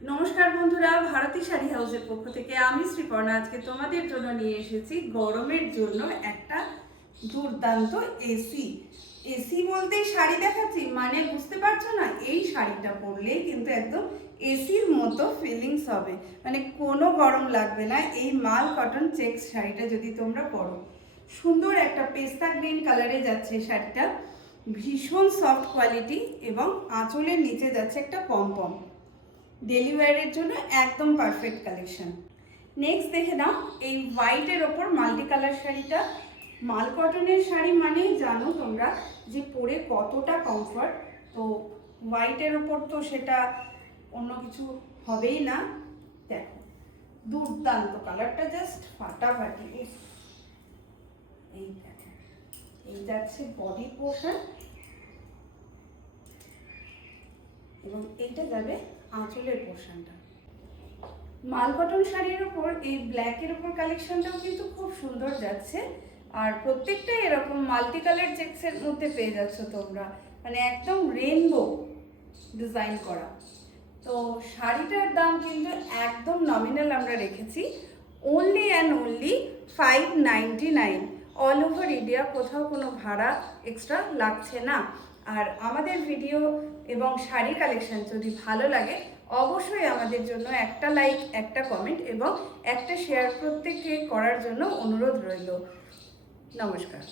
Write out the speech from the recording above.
নমস্কার বন্ধুরা, ভারতী শাড়ি হাউসের পক্ষ থেকে আমি শ্রীপর্ণা আজকে তোমাদের জন্য নিয়ে এসেছি গরমের জন্য একটা দুর্দান্ত এসি। এসি বলতেই শাড়ি দেখাচ্ছি মানে বুঝতে পারছো না? এই শাড়িটা পরলেই কিন্তু একদম এসির মতো ফিলিংস হবে, মানে কোনো গরম লাগবে না। এই মাল কটন চেক্স শাড়িটা যদি তোমরা পরো, সুন্দর একটা পেস্তা গ্রিন কালারে যাচ্ছে শাড়িটা, ভীষণ সফট কোয়ালিটি এবং আঁচলের নিচে যাচ্ছে একটা পমপম। ডেলি ওয়্যারের জন্য একদম পারফেক্ট কালেকশন। নেক্সট দেখে নাও এই হোয়াইটের ওপর মাল্টি কালার শাড়িটা। মাল কটনের শাড়ি মানেই জানো তোমরা যে পরে কতটা কমফর্ট। তো হোয়াইটের ওপর তো সেটা অন্য কিছু হবেই না। দেখো দুর্দান্ত কালারটা, জাস্ট ফাটাফাটি। এই দেখো, এই যাচ্ছে বডি পোর্শন এবং এইটা যাবে আঁচলের পোর্শনটা। মাল কটন শাড়ির ওপর এই ব্ল্যাকের ওপর কালেকশনটাও কিন্তু খুব সুন্দর যাচ্ছে। আর প্রত্যেকটাই এরকম মাল্টি কালার চেক্সের মধ্যে পেয়ে যাচ্ছ তোমরা, মানে একদম রেনবো ডিজাইন করা। তো শাড়িটার দাম কিন্তু একদম নমিনাল আমরা রেখেছি, only and only 599। All over India, কোথাও কোনো ভাড়া এক্সট্রা লাগছে না। আর আমাদের ভিডিও এবং শাড়ি কালেকশন যদি ভালো লাগে অবশ্যই আমাদের জন্য একটা লাইক, একটা কমেন্ট এবং একটা শেয়ার প্রত্যেককে করার জন্য অনুরোধ রইল। নমস্কার।